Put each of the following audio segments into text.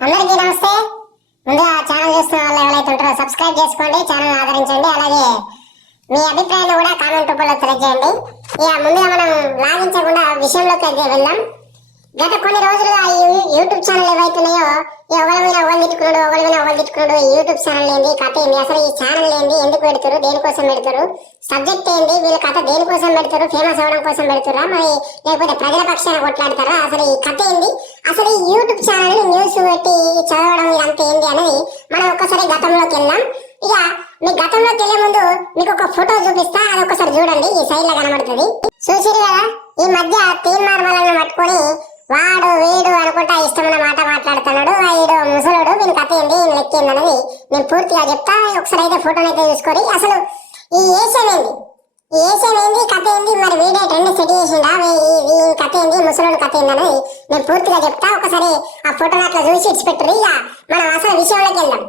అందరికీ నమస్తే. ముందుగా ఛానల్ చూస్తున్న వాళ్ళు ఎవరైతే ఉంటారో సబ్స్క్రైబ్ చేసుకోండి ఛానల్ ఆదరించండి అలాగే మీ అభిప్రాయాన్ని కూడా కామెంట్ రూపంలో తెలియజేయండి. ఇక ముందుగా మనం లాగించకుండా విషయంలోకి అయితే వెళ్దాం. గత కొన్ని రోజులుగా యూట్యూబ్ ఛానల్ ఏవైతున్నాయో ఎవరి మీద ఒకరు తిట్టుకున్నాడు ఒకరి మీద ఒకరు తిట్టుకున్నాడు యూట్యూబ్ ఛానల్ ఏంది కథ ఏంది అసలు ఈ ఛానల్ ఏంది ఎందుకు పెడతారు దేనికోసం పెడతారు సబ్జెక్ట్ ఏంది వీళ్ళ కథ దేనికోసం పెడతారు ఫేమస్ అవడం కోసం పెడతారా మరి లేకపోతే ప్రజల పక్షాన కొట్లాడతారా అసలు ఈ కథ ఏంది అసలు ఈ యూట్యూబ్ ఛానల్ న్యూస్ పెట్టి చదవడం ఇదంతా ఏంది అనేది మనం ఒక్కసారి గతంలోకి వెళ్దాం. ఇక మీ గతంలోకి వెళ్ళే ముందు మీకు ఒక ఫోటో చూపిస్తా అది ఒకసారి చూడండి ఈ సైడ్లో కనబడుతుంది. చూసిరు కదా ఈ మధ్య తీన్ మార్మలను పట్టుకొని వాడు వీడు అనుకుంటా ఇష్టమైన మాట మాట్లాడుతున్నాడు వీడు ముసలుడు వీని కథ ఏంది ఈయన లెక్క ఏంది నేను పూర్తిగా చెప్తా. ఒకసారి అయితే ఫోటోని అయితే చూసుకొని అసలు ఈ ఏషియన్ ఏంది ఈ ఏషియన్ ఏంది కథ ఏంది మరి వీడే రెండు సెట్ చేసిండా? ఈ- కథ ఏంది ముసలుడు కథ ఏంది నేను పూర్తిగా చెప్తా. ఒకసారి ఆ ఫోటోని అట్లా చూసి ఇచ్చిపెట్టరు ఇక మనం అసలు విషయంలోకి వెళ్దాం.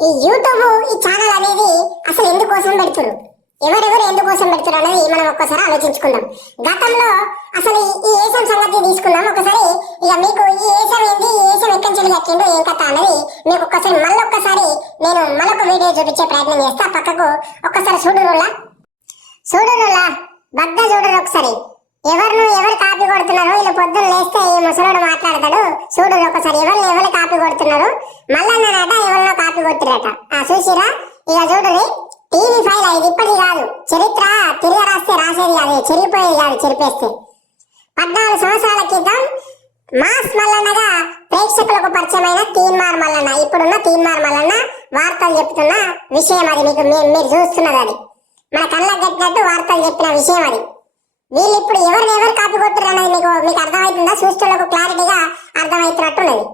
ఈ యూట్యూబ్ ఈ ఛానల్ అనేది అసలు ఎందుకోసం పెడుతున్నారు ఎవరెవరు ఎందుకోసం పెడుతున్నారు అనేది మనం ఒక్కసారి ఆలోచించుకుందాం. గతంలో అసలు ఈ- ఏసం సంగతి తీసుకుందాం. ఒకసారి ఇక మీకు ఈ ఏసం ఏంది ఈ ఏసం ఎక్కడి నుంచి కట్టిండు ఏం కథ అనేది మీకు ఒక్కసారి మళ్ళొక్కసారి నేను మరొక వీడియో చూపించే ప్రయత్నం చేస్తా. పక్కకు ఒక్కసారి చూడురులా చూడురులా బద్ద చూడరు ఒకసారి. ఎవరు ఎవరు కాపీ కొడుతున్నారు? వీళ్ళు పొద్దున్న లేస్తే ఈ ముసలోడు మాట్లాడతాడు. చూడు ఒకసారి. ఎవరిని ఎవరు కాపీ కొడుతున్నారు? మళ్ళన్నారట ఎవరినో కాపీ కొట్టిరట. ఆ చూసిరా ఇక చూడురి టీవీ ఫైల్ ఇది ఇప్పటిది కాదు. చరిత్ర తిరిగి రాస్తే రాసేది కాదు చెరిగిపోయేది కాదు చెరిపేస్తే. పద్నాలుగు సంవత్సరాల క్రితం మాస్ మల్లన్నగా ప్రేక్షకులకు పరిచయమైన తీన్మార్ మల్లన్న ఇప్పుడున్న తీన్మార్ మల్లన్న వార్తలు చెప్తున్న విషయం అది. మీకు మీరు చూస్తున్నది అది. మన కళ్ళకు కట్టినట్టు వార్తలు చెప్పిన విషయం అది. వీళ్ళు ఇప్పుడు ఎవరిని ఎవరు కాపీ కొట్టురు అనేది మీకు మీకు అర్థమవుతుందా? చూస్తులకు క్లారిటీగా అర్థమవుతున్నట్టున్నది.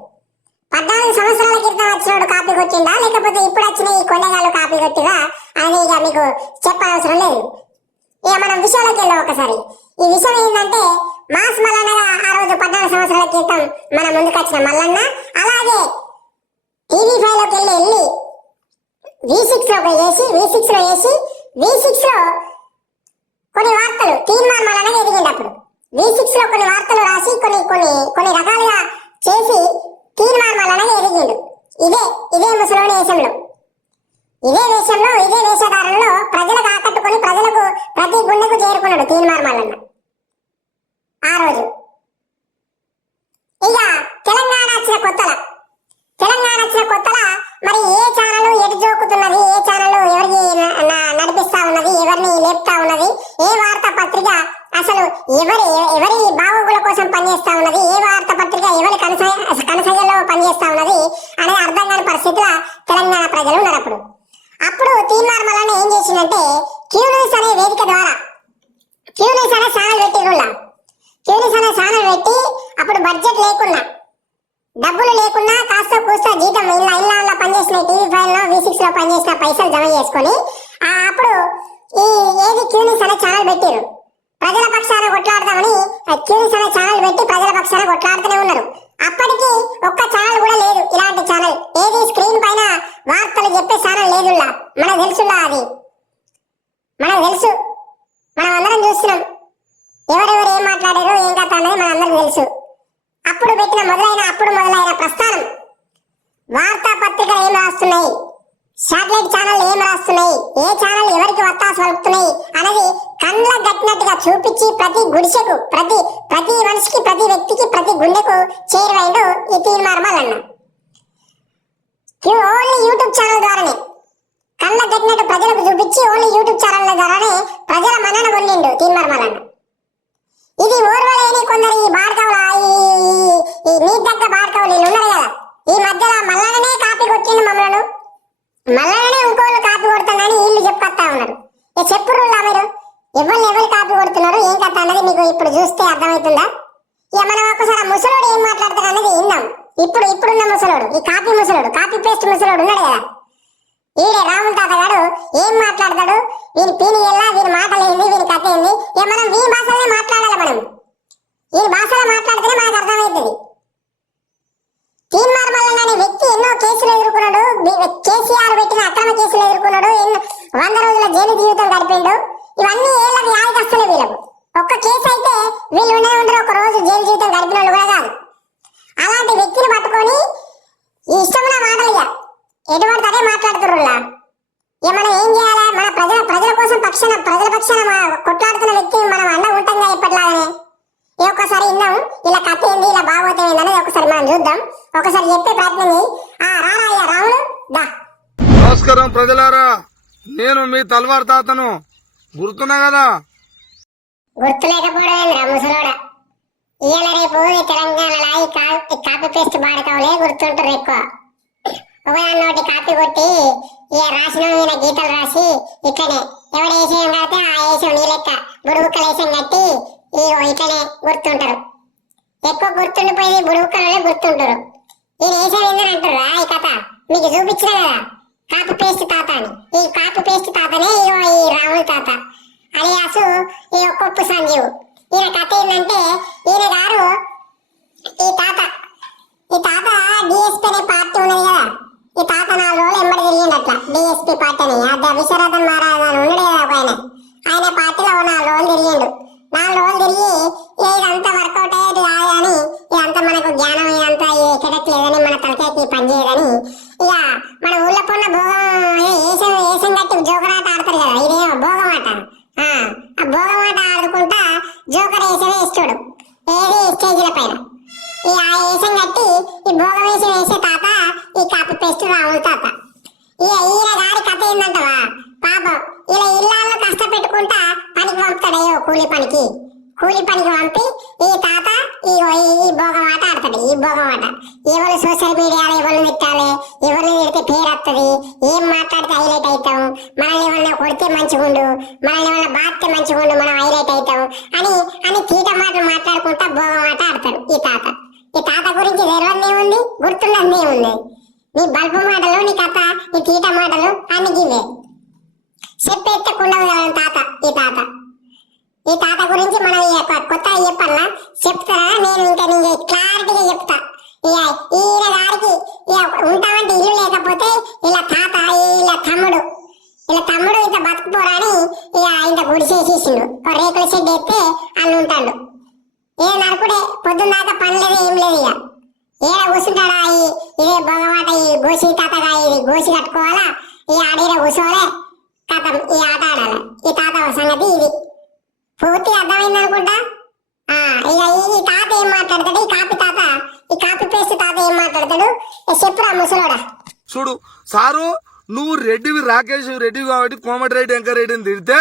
పద్నాలుగు సంవత్సరాల క్రితం వచ్చినోడు కాపీ కొట్టిందా? లేకపోతే ఇప్పుడు వచ్చిన ఈ కొండగాళ్ళు కాపీ కొట్టిరా? అని ఇక మీకు చెప్పనవసరం లేదు. ఇక మనం విషయంలోకి వెళ్దాం ఒకసారి. ఈ విషయం ఏంటంటే మాస్ మల్లన్నగా ఆ రోజు పద్నాలుగు సంవత్సరాల క్రితం మన ముందుకు వచ్చిన మల్లన్న అలాగే టీవీ ఫైవ్లోకి వెళ్ళి వెళ్ళి వి సిక్స్లో వేసి వి సిక్స్లో వేసి వి సిక్స్లో కొన్ని వార్తలు తీర్మానం మల్లన్నగా ఎదిగింది అప్పుడు. వి సిక్స్లో కొన్ని వార్తలు రాసి కొన్ని కొన్ని కొన్ని రకాలుగా చేసి తీర్మానం మల్లన్నగా ఎదిగిండు. ఇదే ఇదే ముసలోని దేశంలో ఇదే వేషంలో ఇదే వేషధారణలో ప్రజలకు ఆకట్టుకొని ప్రజలకు ప్రతి గుండెకు చేరుకున్నాడు తీన్మార్ మల్లన్న ఆ రోజు ఇక తెలంగాణ వచ్చిన కొత్తల తెలంగాణ వచ్చిన కొత్తల మరి ఏ ఛానల్ ఎటు జోకుతున్నది ఏ ఛానల్ ఎవరికి న- న- నడిపిస్తా ఉన్నది ఎవరిని లేపుతా ఉన్నది ఏ వార్తా పత్రిక అసలు ఎవరి ఎవరి బాగోగుల కోసం పనిచేస్తా ఉన్నది ఏ వార్తా పత్రిక ఎవరి కనస కనసయ్యలో పనిచేస్తా ఉన్నది అనేది అర్థం కాని పరిస్థితిలో తెలంగాణ ప్రజలు ఉన్నారు అప్పుడు అప్పుడు తీన్మార్ మల్లన్న ఏం చేసిందంటే క్యూనిస్ అనే వేదిక ద్వారా క్యూనిస్ అనే ఛానల్ పెట్టిరులా క్యూ న్యూస్ అనే ఛానల్ పెట్టి అప్పుడు బడ్జెట్ లేకున్నా డబ్బులు లేకున్నా కాస్త కూస్త జీతం ఇలా ఇలా ఇలా పనిచేసిన టీవీ ఫైవ్లో వి సిక్స్లో పనిచేసిన పైసలు జమ చేసుకొని అప్పుడు ఈ ఏది క్యూనిస్ అనే ఛానల్ పెట్టిరు ప్రజల పక్షాన కొట్లాడతామని క్యూనిస్ అనే ఛానల్ పెట్టి ప్రజల పక్షాన కొట్లాడుతూనే ఉన్నారు. అప్పటికి ఒక్క ఛానల్ కూడా లేదు ఇలాంటి ఛానల్ ఏది స్క్రీన్ పైన వార్తలు చెప్పే ఛానల్ మనకు తెలుసులా అది? మనకు తెలుసు. మనం అందరం చూస్తున్నాం. ఎవరెవరు ఏం మాట్లాడారు ఏం కథ అనేది మనందరికి తెలుసు. అప్పుడు పెట్టిన మొదలైన అప్పుడు మొదలైన ప్రస్థానం. వార్తాపత్రికలు ఏం రాస్తున్నాయి? శాటిలైట్ ఛానల్ ఏం రాస్తున్నాయి? ఏ ఛానల్ ఎవరికి వత్తాసు వలుపుతున్నాయి? అనేది కళ్ళ గట్టినట్టుగా చూపించి ప్రతి గుడిసెకు ప్రతి ప్రతి మనిషికి ప్రతి వ్యక్తికి ప్రతి గుండెకు చేరువైండు ఈ తీర్మార్మాలన్న. ఓన్లీ యూట్యూబ్ ఛానల్ ద్వారానే. కళ్ళ కట్టినట్టు ప్రజలకు చూపించి ఓన్లీ యూట్యూబ్ ఛానల్ ద్వారానే ప్రజల మన్నన పొందిండు తీర్మార్మలన్న ఇది ఓర్వలేని కొందరు ఈ భార్గవుల ఈ ఈ- నీ దగ్గర భార్గవులు ఉన్నారు కదా? ఈ మధ్యలో మల్లననే కాపీ కొట్టిండు మమ్మలను. మల్లననే ఇంకోళ్ళు కాపీ కొడుతున్నారని వీళ్ళు చెప్పొస్తా ఉన్నారు. ఇక చెప్పురు మీరు? ఎవరిని ఎవరు కాపీ కొడుతున్నారు? ఏం కథ అన్నది మీకు ఇప్పుడు చూస్తే అర్థమవుతుందా? ఇక మనం ఒకసారి ముసలోడు ఏం మాట్లాడతాడు అన్నది విందాం. ఇప్పుడు ఇప్పుడున్న ముసలోడు ఈ కాపీ ముసలోడు కాపీ పేస్ట్ ముసలోడు ఉన్నాడు కదా? ఈడే రాహుల్ తాత గారు ఏం మాట్లాడతాడు? వీని పీని ఎలా వీని మాటలు ఏంది వీని కథ ఏంది ఇక మనం వీని భాషలోనే మాట్లాడాలి మనం? వీని భాషలో మాట్లాడితేనే మనకు అర్థమవుతుంది. తీన్మార్ మల్లన్న అనే వ్యక్తి ఎన్నో కేసులు ఎదుర్కొన్నాడు. కేసీఆర్ పెట్టిన అక్రమ కేసులు ఎదుర్కొన్నాడు. ఎన్నో వంద రోజుల జైలు జీవితం గడిపిండు. ఇవన్నీ ఏళ్ళకి యాదికి వస్తలే వీళ్ళకు. ఒక్క కేసు అయితే వీళ్ళు ఉండే ఉండరు ఒక రోజు జైలు జీవితం గడిపిన వాళ్ళు కూడా కాదు. అలాంటి వ్యక్తిని పట్టుకొని ఎటువంటి అదే మాట్లాడుతుర్రులా ఏ మనం ఏం చేయాలా? మన ప్రజల ప్రజల కోసం పక్షాన ప్రజల పక్షాన కొట్లాడుతున్న వ్యక్తి మనం అన్న ఉంటాం ఇప్పట్లాగానే ఏ ఒక్కసారి విన్నాం? ఇలా కథ ఏంది ఇలా బాగోతం ఏంది ఒకసారి మనం చూద్దాం. ఒకసారి చెప్పే ప్రయత్నం ఆ రారాయ్య రాములు దా. నమస్కారం ప్రజలారా. నేను మీ తల్వార్ తాతను. గుర్తున్నా కదా? గుర్తులేకపోవడం ముసలోడా? ఇవాళ రేపు తెలంగాణలో ఈ కాపీ పేస్ట్ వాడకంలే గుర్తుంటారు ఎక్కువ. ఒకదాని నోటి కాపీ కొట్టి ఇక రాసిన ఈయన గీతలు రాసి ఇట్లనే. ఎవడు వేసేయం కడితే ఆ వేసాం నీ లెక్క. బుడుబుక్కలు వేసాం కట్టి ఇగో ఇట్లనే గుర్తుంటారు. ఎక్కువ గుర్తుండిపోయేది బుడుగుక్కలే గుర్తుంటారు. ఈయన వేసాం ఏందని అంటారు ఈ కథ? మీకు చూపించిన కదా? కాపు పేస్ట్ తాత అని. ఈ కాపు పేస్ట్ తాతనే ఇగో ఈ రాముల తాత. అలియాసు ఈ ఒక్కొప్పు సంజీవు. ఈయన కథ ఏంటంటే ఈయన గారు ఈ తాత. ఈ తాత డిఎస్పీ అనే పార్టీ ఉన్నది కదా? ఈ తాత నాలుగు రోజులు ఎంబడి తిరిగిండు అట్లా. డిఎస్పీ పార్టీ అని అద్ద విశ్వరథన్ మహారాజ్ అని ఉండడు కదా ఆయన. ఆయన పార్టీలో నాలుగు రోజులు తిరిగిండు. నాలుగు గారి పాపం ఇలా ఇళ్ళల్లో కష్టపెట్టుకుంటా పనికి పంపుతాడయ్యో కూలి పనికి. కూలి పనికి పంపి ఈ తాత ఈ ఈ భోగం ఆట ఆడతాడు ఈ భోగం ఆట ఎవరు సోషల్ మీడియాలో ఎవరు తిట్టాలి ఎవరిని తిడితే పేరు వస్తుంది ఏం మాట్లాడితే హైలైట్ అవుతాం మనల్ని ఏమన్నా కొడితే మంచిగుండు మనల్ని ఏమన్నా బాధితే మంచిగుండు మనం హైలైట్ అవుతాం అని అని తీట మాటలు మాట్లాడుకుంటా భోగం ఆట ఆడతాడు ఈ తాత. ఈ తాత గురించి తెలియదు ఉంది గుర్తున్నది ఉంది. నీ బల్బు మాటలు నీ కథ నీ తీట మాటలు అన్ని గివే చెప్పేస్తే కుండవు తాత ఈ తాత. ఈ తాత గురించి మనం కొత్త చెప్పాలా? చెప్తారా? నేను ఇంకా నీకు క్లారిటీగా చెప్తా. ఈయన గారికి ఉంటామంటే ఇల్లు లేకపోతే ఇలా తాత ఇలా తమ్ముడు. ఇలా తమ్ముడు ఇంత బతుకుపోరా అని ఇక ఇంత గుడిసేసేసిండు ఓ రేకుల షెడ్ ఎత్తే అల్లు ఉంటాడు ఏ నరకుడే పొద్దున్న దాకా పని లేదు ఏం లేదు ఇక. ఏడ కూర్చుంటాడా ఈ? ఇదే భగమాట ఈ గోసి తాతగా ఇది గోసి కట్టుకోవాలా? ఈ ఆడీడ కూర్చోలే కథం ఈ ఆట ఆడాలి. ఈ తాత సంగతి ఇది. పూర్తి అర్థమైంది అనుకుంటా? ఇక ఈ తాత ఏం మాట్లాడతాడు? ఈ కాపీ తాత? ఈ కాపీ పేస్ట్ తాత ఏం మాట్లాడతాడు? చెప్పురా ముసలోడా? చూడు సారు నువ్వు రెడ్డివి రాకేష్ రెడ్డి కాబట్టి కోమటిరెడ్డి వెంకరెడ్డిని తిడితే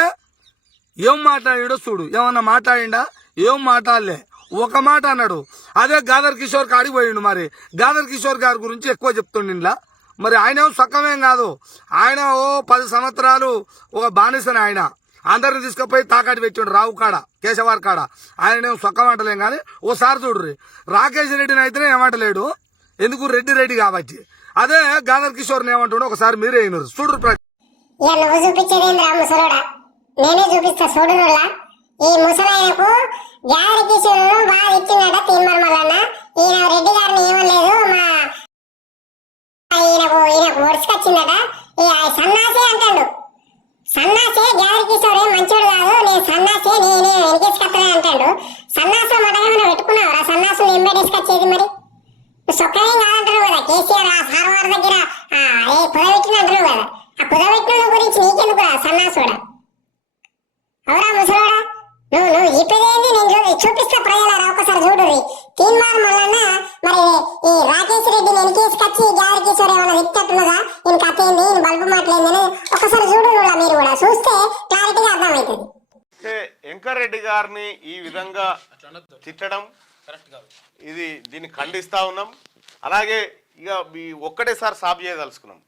ఏం మాట్లాడాడో చూడు. ఏమన్నా మాట్లాడిండా? ఏం మాట్లాడలే. ఒక మాట అన్నాడు. అదే గాదర్ కిషోర్ కాడికి పోయిండు మరి. గాదర్ కిషోర్ గారి గురించి ఎక్కువ చెప్తుండు ఇంట్లో మరి ఆయన ఏం సొక్కమేం కాదు. ఆయన ఓ పది సంవత్సరాలు ఒక బానిసని ఆయన. అందరిని తీసుకుపోయి తాకాటి పెట్టిండు రావు కాడ కేశవార్ కాడ. ఆయన ఏం సొక్కమంటలేం కానీ ఓసారి చూడు రాకేష్ రెడ్డిని అయితేనే ఏమంటలేడు. ఎందుకు రెడ్డి రెడ్డి కాబట్టి. అదే గాదర్ కిషోర్ని ఏమంటుండో ఒకసారి మీరే అయినారు చూడు చూపించేది నేనే చూపిస్తా చూడునులా ఈ ముసలాయనకు జాగరి కిషోరు బాగా ఇచ్చిందట తీర్మర్మలన్న ఈయన రెడ్డి గారిని ఏమనలేదు మా ఈయనకు ఈయనకు ఒడిసుకొచ్చిందట ఈ ఆ సన్నాసే అంటాడు. సన్నాసే జాగరి కిషోరే మంచోడు కాదు నేను సన్నాసే నేనే వెనకేసుకొస్తానే అంటాడు. సన్నాసం మాట ఏమైనా పెట్టుకున్నావురా? సన్నాసులు ఏం పెట్టేసుకొచ్చేది మరి? సొక్కనే కాదంటారు కదా కేసీఆర్ ఆ సార్వార్ దగ్గర ఏ కుదబెట్టిన అంటారు కదా. ఆ కుదబెట్టిన గురించి నీకెందుకు నీకెందుకురా సన్నాసుడా? అవురా ముసలి నువ్వు నువ్వు చెప్పేదేంటి నేను చూపిస్తా ప్రజలారా ఒకసారి చూడు తీర్మానం మల్లన్న మరి ఈ రాకేష్ రెడ్డి నేను తీసుకొచ్చి గ్యాదర్ కిషోర్ ఏమైనా తిట్టట్టున్నదా నేను కథ ఏంది? నేను బల్బు మాట్లాడిందని ఒకసారి చూడు నువ్వులా మీరు కూడా. చూస్తే క్లారిటీగా అర్థమవుతుంది వెంకరెడ్డి గారిని ఈ విధంగా తిట్టడం ఇది దీన్ని ఖండిస్తా ఉన్నాం. అలాగే ఇక ఈ ఒక్కటేసారి సాబ్ చేయదలుచుకున్నాం.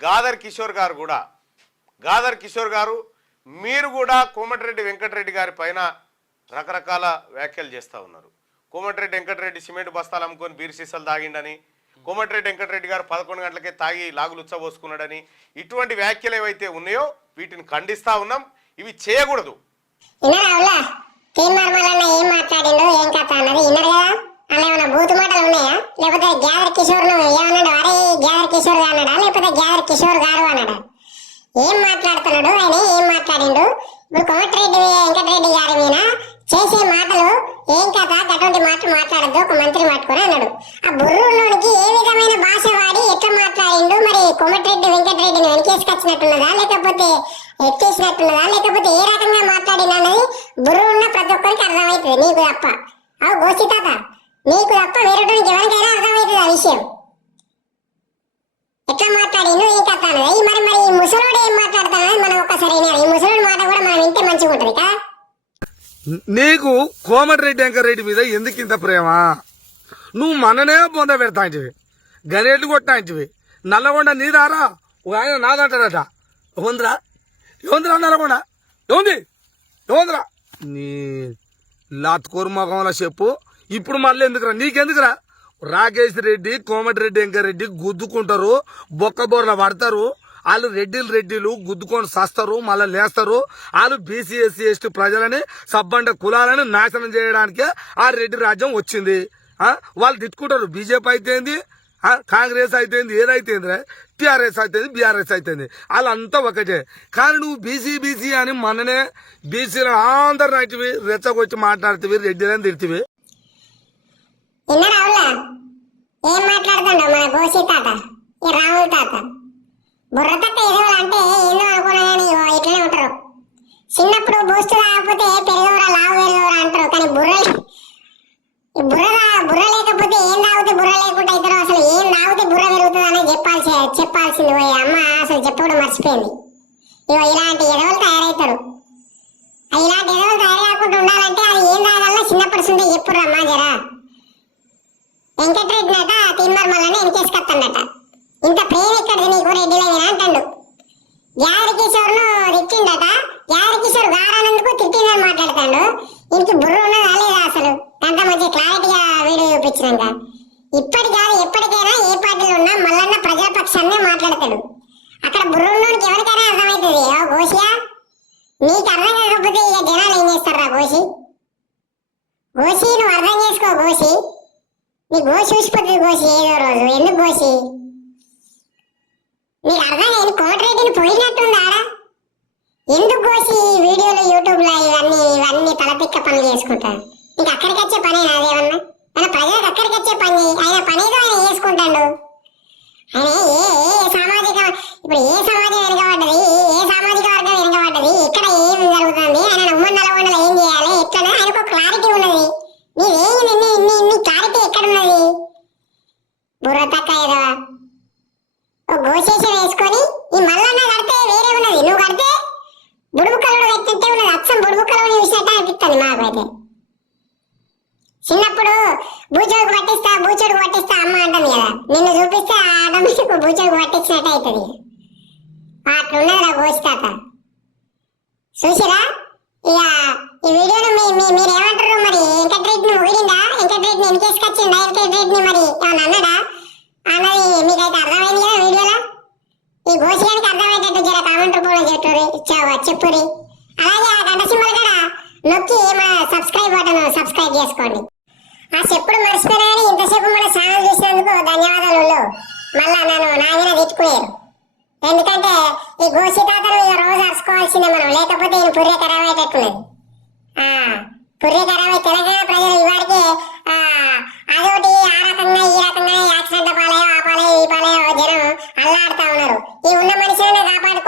గాదర్ కిషోర్ గారు కూడా గాదర్ కిషోర్ గారు మీరు కూడా కోమటిరెడ్డి వెంకటరెడ్డి గారి పైన రకరకాల వ్యాఖ్యలు చేస్తూ ఉన్నారు. కోమటిరెడ్డి వెంకటరెడ్డి సిమెంట్ బస్తాలు అమ్ముకొని బీర్ సీసాలు తాగిండని కోమటిరెడ్డి వెంకటరెడ్డి గారు పదకొండు గంటలకే తాగి లాగులు ఉచ్చబోసుకున్నాడని ఇటువంటి వ్యాఖ్యలు ఏవైతే ఉన్నాయో వీటిని ఖండిస్తూ ఉన్నాం. ఇవి చేయకూడదు. విన్నారా అవులా తీన్మార్ మల్లన్న ఏం మాట్లాడిండు ఏం కథ అన్నది విన్నారు కదా? అలా ఏమైనా బూతు మాటలు ఉన్నాయా? లేకపోతే గ్యాదర్ కిషోర్ను ఏమన్నాడు? అరే గ్యాదర్ కిషోర్గా అన్నాడా? లేకపోతే గ్యాదర్ కిషోర్ గారు అన్నాడా? ఏం మాట్లాడుతున్నాడు? ఆయన మాట్లాడిండు. ఇప్పుడు కోమటిరెడ్డి వెంకటరెడ్డి గారి మీద చేసే మాటలు ఏం కథ అటువంటి మాటలు మాట్లాడద్దు ఒక మంత్రి మాట్టుకొని అన్నాడు. ఆ బుర్రలోనికి ఏ విధమైన భాష వాడి ఎట్లా మాట్లాడిండు? మరి కోమటిరెడ్డి వెంకటరెడ్డిని వెనకేసుకొచ్చినట్టున్నదా లేకపోతే ఎత్తేసినట్టున్నదా? లేకపోతే ఏ రకంగా మాట్లాడినా అన్నది బుర్ర ఉన్న ప్రతి ఒక్కరికి అర్థమవుతుంది. నీకు తప్ప. అవు గోసి తాత నీకు తప్ప వేరేటోనికి ఎవరికైనా అర్థమవుతుంది ఆ విషయం. ఎట్లా మాట్లాడి ఈ కథ అన్నది. మరి మరి ఈ ముసలోడు ఏం మాట్లాడతానని మనం ఒక్కసారి ఈ ముసలోడు మాట కూడా మనం వింటే మంచిగా ఉంటుంది కదా. నీకు కోమటిరెడ్డి వెంకరెడ్డి మీద ఎందుకు ఇంత ప్రేమ? నువ్వు మననే పొంద పెడతాంటివి గనేట్లు కొట్టాంటివి. నల్లగొండ నీదారా? ఒక ఆయన నాదంటాడట. ఏముందిరా? ఏముందిరా నల్లగొండ? ఏముంది? ఏముందిరా? నీ లాత్కూరు మొఖంలో చెప్పు. ఇప్పుడు మళ్ళీ ఎందుకురా? నీకెందుకురా? రాకేష్ రెడ్డి కోమటిరెడ్డి వెంకరెడ్డి గుద్దుకుంటారు బొక్క బొర్ర పడతారు. వాళ్ళు రెడ్డిలు రెడ్డిలు గుద్దుకొని సస్తారు మళ్ళీ లేస్తారు. వాళ్ళు బీసీ ఎస్సీ ఎస్టీ ప్రజలని సబ్బండ కులాలని నాశనం చేయడానికే ఆ రెడ్డి రాజ్యం వచ్చింది. వాళ్ళు తిట్టుకుంటారు. బీజేపీ అయితేంది కాంగ్రెస్ అయితేంది ఏదైతేంది టీఆర్ఎస్ అయితేంది బీఆర్ఎస్ అయితేంది వాళ్ళంతా ఒకటే. కానీ నువ్వు బీసీ బీసీ అని మననే బీసీలు అందరు నటివి రెచ్చగొచ్చి మాట్లాడుతీవి రెడ్డిలని తిడుతీవి. విన్న రావులా ఏం మాట్లాడుతుండో మన గోసి తాత ఈ రాహుల్ తాత? బుర్ర తక్క ఎదుగులు అంటే ఏందో అనుకున్నా కానీ ఇట్లనే ఉంటారు. చిన్నప్పుడు బూస్ట్ రాకపోతే పెరిగవరా లావు పెరిగవరా అంటారు. కానీ బుర్ర బుర్ర బుర్ర లేకపోతే ఏం తాగితే బుర్ర లేకుండా ఇద్దరు అసలు ఏం తాగితే బుర్ర పెరుగుతుంది అనేది చెప్పాల్సి చెప్పాల్సింది పోయి అమ్మ. అసలు చెప్పడం మర్చిపోయింది. ఇగో ఇలాంటి ఎదవలు తయారవుతారు ఇలాంటి ఎదవలు తయారు కాకుండా ఉండాలంటే అది ఏం తాగాలో చిన్నప్పటి నుండి చెప్పుర్రమ్మా జరా. వెంకటరెడ్డి నట తిమ్మర్మలని వెనకేసుకొస్తాడట ఇంత ప్రేమ ఎక్కడిది నీకు రెడ్డి లేదని అంటాడు. యాదరి కిషోర్ను తిట్టిండట యాదరి కిషోర్ గారానందుకు తిట్టిందని మాట్లాడతాడు. ఇంటికి బుర్ర ఉన్నదా లేదా అసలు? అంత మంచి క్లారిటీగా వీడియో చూపించినాక ఇప్పటి కాదు ఎప్పటికైనా ఏ పార్టీలో ఉన్నా మల్లన్న ప్రజల పక్షాన్నే మాట్లాడతాడు అక్కడ బుర్ర ఉన్నోడికి ఎవరికైనా అర్థమవుతుంది ఓ గోషియా నీకు అర్థం కాకపోతే ఇక జనాలు ఏం చేస్తారా గోషి గోషి నువ్వు అర్థం చేసుకో గోషి నీ గోసి చూసిపోతుంది గోసి ఏదో రోజు చేసి. గోసి అర్థం నేను కోమటిరెడ్డిని పోయినట్టుంది ఆడ ఎందుకు గోసి వీడియోలు యూట్యూబ్లో ఇవన్నీ ఇవన్నీ తలపిక్క పనులు చేసుకుంటాడు నీకు అక్కడికి వచ్చే పని అదేమన్నా మన ప్రజలకు అక్కడికి వచ్చే పని ఆయన పని ఆయన చేసుకుంటాడు. ఆయన ఏ ఏ సామాజిక ఇప్పుడు ఏ సమాజం వెనుకబడ్డది? ఏ సామాజిక వర్గం వెనుకబడ్డది? ఇక్కడ ఏం జరుగుతుంది? ఆయన ఉమ్మడి నల్గొండలో ఏం చేయాలి? ఎట్లా ఆయనకు క్లారిటీ ఉన్నది. నీవేం నీ నీ నీ క్లారిటీ ఎక్కడున్నది? బుర్ర తక్క ఓ గోశేషం వేసుకొని ఈ మల్లన్న కడితే వేరే ఉన్నది. నువ్వు కడితే బుడుము కలుడు కట్టినట్టే ఉన్నది. అచ్చం కలుడు అనిపిస్తుంది మాకైతే. చిన్నప్పుడు బూచోడుకు పట్టిస్తా బూచోడుకు పట్టిస్తా అమ్మ అంటుంది కదా. నిన్ను చూపిస్తే ఆటోమేటిక్ బూచోడుకు పట్టించినట్టు అవుతుంది. అట్లున్నది నా గోసి చూసిరా? ఇక ఈ వీడియోను మీ మీ మీరు ఏమంటారు మరి? వెంకటరెడ్డిని ముగిడిందా వెంకటరెడ్డిని ఎన్కేసుకొచ్చిందా వెంకటరెడ్డిని మరి? ఏమన్నా అన్నాడా అన్నది మీకైతే అర్థమైంది కదా వీడియోలో ఈ గోసిగానికి అర్థమయ్యేటట్టు జర కామెంట్ రూపంలో చెట్టురి చెప్పురి అలాగే ఆ గంట సింబల్ కూడా నొక్కి మన సబ్స్క్రైబ్ బటన్ సబ్స్క్రైబ్ చేసుకోండి. ఆ చెప్పుడు మర్చిపోయినా ఇంతసేపు మన ఛానల్ చూసినందుకు ధన్యవాదాలు మళ్ళా నన్ను నా మీద తిట్టుకునేరు. ఎందుకంటే ఈ గోసి తాతను ఇక రోజు అరుచుకోవాల్సిందే మనం. లేకపోతే ఈయన పుర్రె ఖరాబ్ అయ్యేటట్టున్నది పుర్రె ఖరాబ్ అయి తెలంగాణ ప్రజలు ఇవాడికి అదొకటి ఆ రకంగా ఈ రకంగా యాక్సిడెంట్ పాలయో ఆ పాలయో ఈ పాలయో జనం అల్లాడుతా ఉన్నారు. ఈ ఉన్న మనిషిని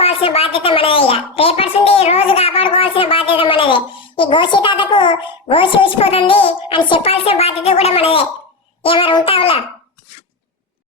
కాపాడుకోవాల్సిన బాధ్యత మనదే ఇక పేపర్స్ ఉంది రోజు కాపాడుకోవాల్సిన బాధ్యత మనదే. ఈ గోసి తాతకు గోసి ఊసిపోతుంది అని చెప్పాల్సిన బాధ్యత కూడా మనదే. ఏమైనా ఉంటావులా